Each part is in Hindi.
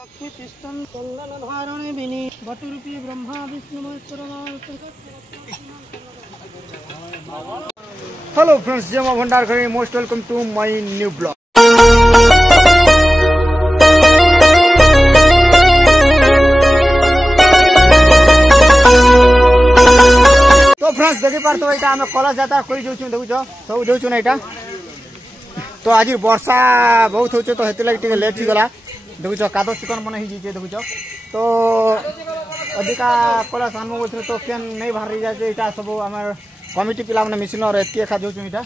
हेलो फ्रेंड्स, जय मां भंडार करें। Most welcome to my new blog. तो फ्रेंड्स देखी पार तो यहाँ आम कलश जाता कोई जो देखुच सब जो ना यहाँ तो आज वर्षा बहुत हो तो हेतु लेट ही गला देखुच कादो चिकन मन ही देखुच तो अधिका कलश आम बोलते तो केन नहीं बाहर जाए यहाँ सब आम कमिटी पिला मैंने मिसिन और एतकी एका जो यहाँ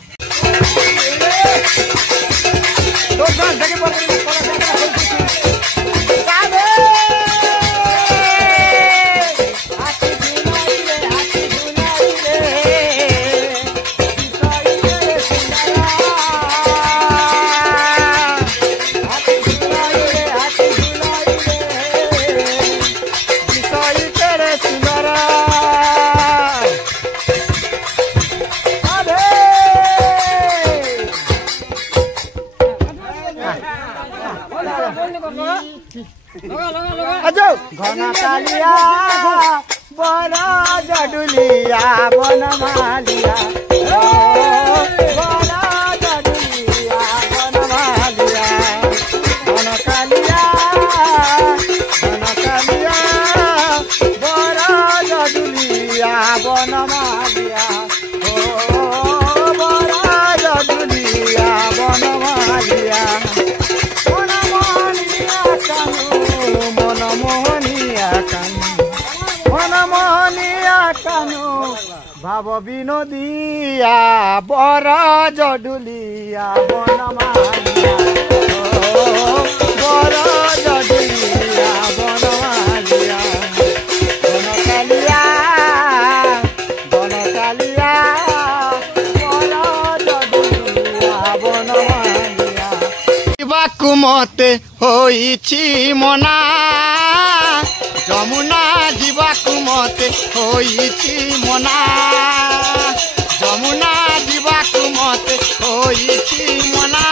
घना कालिया बना जडुलिया बन मालिया बना जडुलिया बन मालिया घन कालिया बना जडुलिया बन मालिया बना जडुलिया बन मालिया भाव विनोदिया बर जडुलिया बन मालिया बर जडुलिया बन मालिया बन कालिया बर जडुलिया बन मालिया जीवाकु मते होइछि मना जमुना जीवाकु मते होइछि मना जमुना जीवाकु मते होइछि मना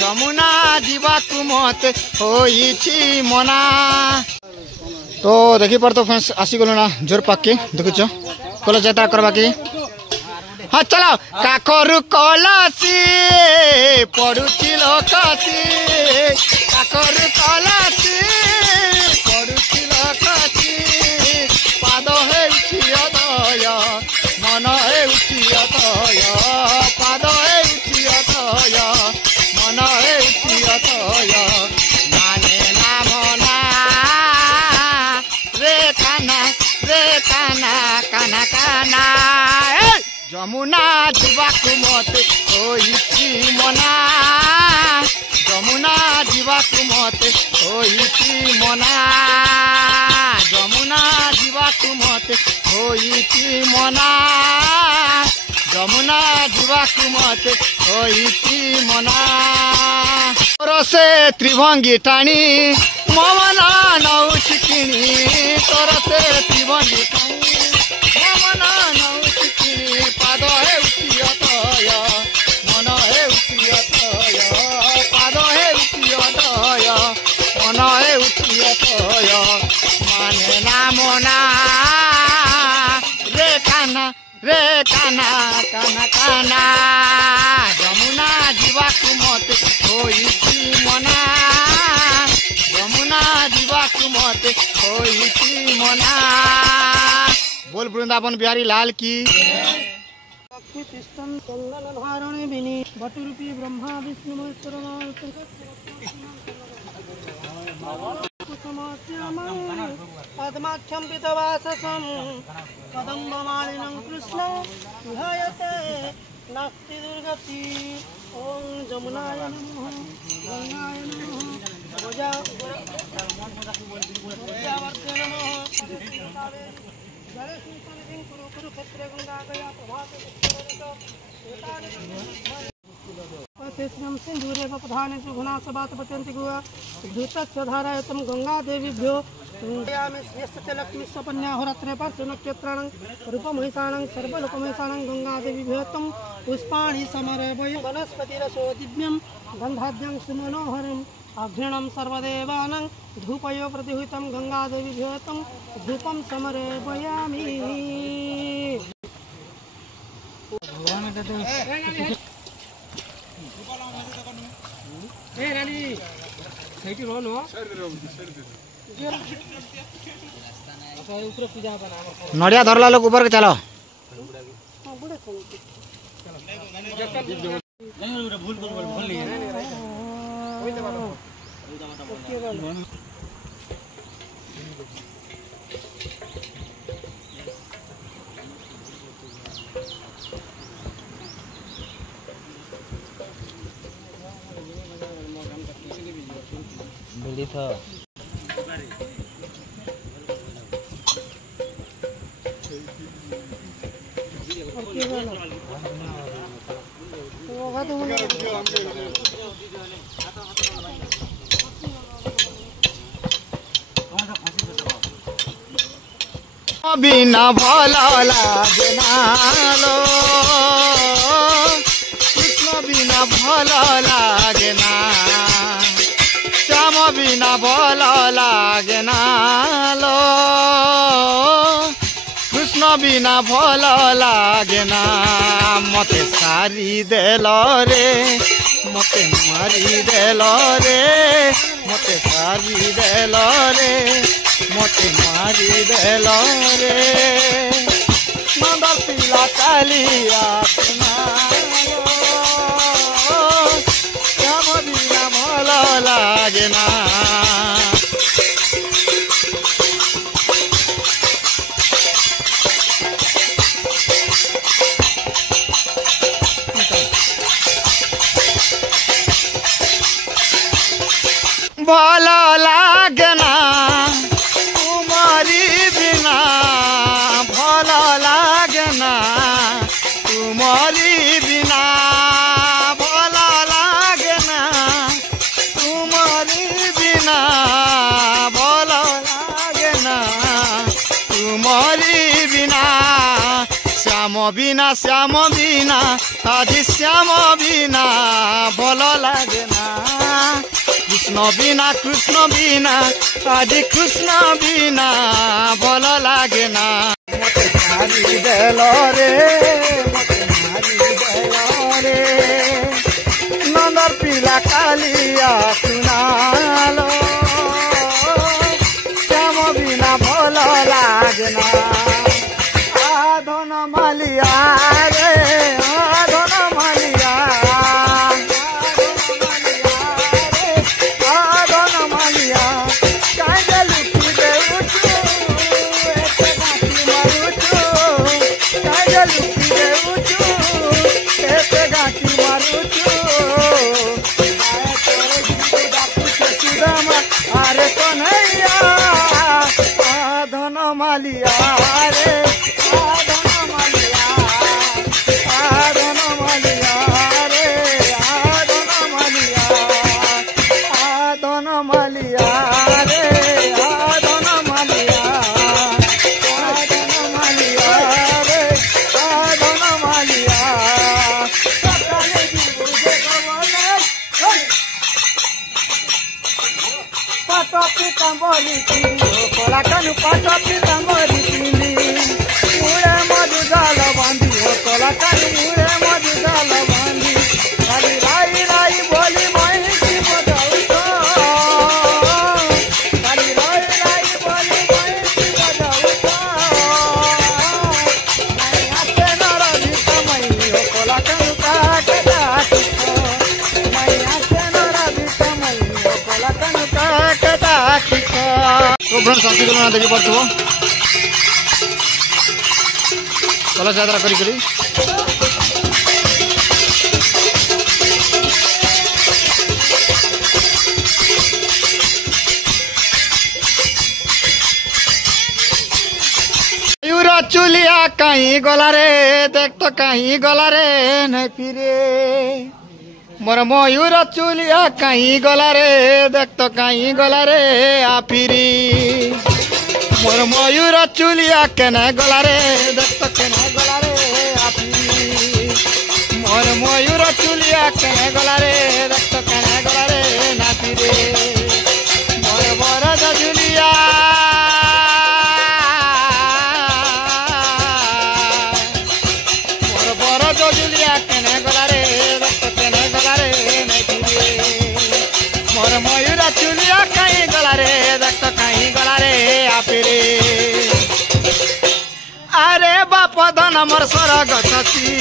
जमुना जीवाकु मते होइछि मना। तो देखि पर तो फ्रेंड्स आसी गलो ना जोर पाके देखुछ कलश यात्रा करबा के। हाँ चलो काकरु कलसी पड़ुछि लोकसी काकरु कलसी पड़ुछि लोकसी पाद हेउछि अदय मन हेउछि अदय पाद हेउछि अदय मन हेउछि अदय माने ना मना रे काना काना काना जमुना जीवाकु मते होइछि मना जमुना जीवाकु मते होइछि मना जमुना जीवाकु मते होइछि मना जमुना जीवाकु मते होइछि मना। तोरसे त्रिभंगी टाणी ममना नौछि किणी तोरसे त्रिभंगी टाणी ममना नौछि किणी पाद हेउछि अतय मन हेउछि अतय पाद हेउछि अतय मन हेउछि अतय माने ना मना रे काना काना जमुना जीवाकु मते होइछि मना जमुना जीवाकु मते होइछि मना। बोल वृंदावन बिहारी लाल की। भटुरूपी ब्रह्मा विष्णु पद्माख्यं पितवाससं कदम्बमालिनं कृष्णं विहायते नास्ति दुर्गति। ओम जमुनाय नमः गंगाय नमः गोदावर्ते नमः सिंधुरे प्रधान गुणा सबात पत्यंति गुआ धूतस्य धारायतं गंगा देवीभ्यो लक्ष्मी स्वपन्या होरात्रे पर नक्षत्राणं रूपमहिषाणं सर्वलोकमहिषाणं गंगा देवीभ्यो तं पुष्पाणि समर्पय वनस्पतिरसो दिव्यं गन्धाद्यं सुमनोहरं अघृणं सर्वदेवानां धूपयो प्रतिहुतं गंगादेवी भेतं धूपं समर्पयामि। नड़िया धरला लोग ऊपर के चलो। बिना भल लागे ना लो कृष्ण बिना भल लागे ना श्याम बिना भल लागे ना लो कृष्ण बिना भल लागे ना मते सारी देल रे मते मारी देल रे मते सारी देल रे मते मारी देल रे नंदर पिला कालिया श्याम बिना भल लागे ना। भल लागना तुम्हारी बिना भल लागना तुम्हारी बिना भल लागना तुम्हारी बिना भल लागना तुम्हारी बिना श्याम बिना आज श्याम बिना भल लागना कृष्ण बिना आज कृष्ण बिना भल लागना मते मारी देल रे मते मारी देल रे नंदर पिला कालिया सुनालो श्याम बिना भल लागना आधन मालिया रे आधन मालिया अरे कन्हैया आधन मालिया रे आधन मालिया आधन मालिया रे आधन मालिया आधन मालिया रे आधन मालिया आधन मालिया रे आधन मालिया सकाले बुझे गवले पाट पीताम्बरी पिंदी कला कानु पाट पीताम्बरी पिंदी मुळे मधु जाल बांधी हो कला कानु मुळे मधु जाल बांधी खाली राई राई बोली माहिती बजावतो खाली राई राई बोली माहिती बजावतो नाही आते नरदी कमाई हो कला कानु काटे दाटतो नाही आते नरदी कमाई हो कला कानु काटे दाटतो। तो फ्रेंड्स शांति करना देखि पड़तो कलश यात्रा करी करी मयूर चुलिया कहीं गला रे देख तो कहीं गला रे नहीं फिरे मोर मयूर चुलिया कहीं गला रे देख तो कहीं गला रे आ फिरी मोर मयूर चुलिया केने गला रे देख तो केने गला रे आ फिरी मोर मयूर चुलिया केने गला रे देख तो केने गला रे ना फिरे। बदन मोर सरग छसी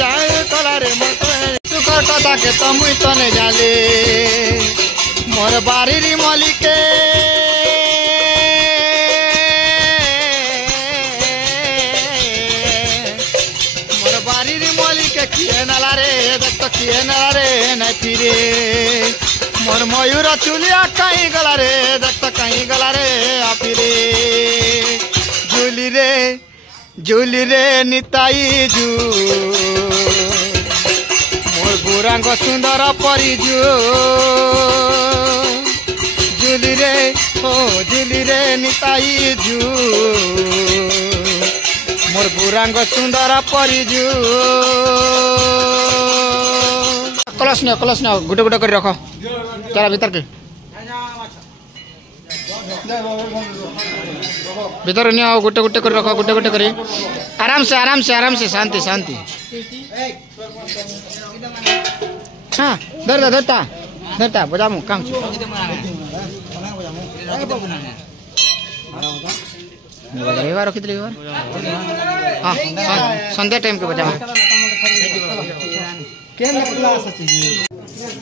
जाए कला रे तुकर कथा के तो मुई तो ने जाले मोर बारी री मलिके मोर बारी री मलिके किए नाला रे देख तो किए नाला रे नहीं फिरे मोर मयूर चुलिया कहीं गला रे देख तो कहीं गला रे आफिरे झूली रे निताई जू मोर गुरांग सुंदर परिजू झूली रे निताई जू मोर गुरांग सुंदर परिजू कलश न गुटे गुटे कर रख चला भीतर के भीतर नहीं आओ गुटे गुटे कर रखो गुटे गुटे करे आराम से शांति हाँ धरता बजामु काम रखी हाँ संध्या टाइम के बजा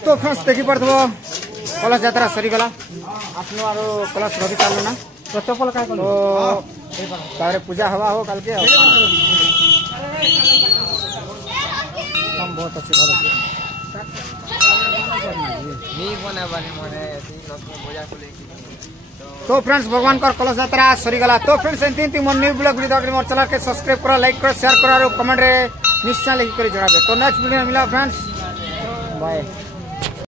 तो फ्रेंड्स देखी पड़ो कलश यात्रा सरीगला आपनो आरो कलश रखी सारू ना तो पूजा हवा हो कल के बहुत अच्छे तो फ्रेंड्स भगवान का कलश यात्रा सरीगला तो फ्रेंड्स एंती more new blog video more channel के सब्सक्राइब करो लाइक करो शेयर करो और कमेंट रे निश्चय लिखि कर जणाबे तो नेक्स्ट वीडियो में मिला फ्रेंड्स बाय।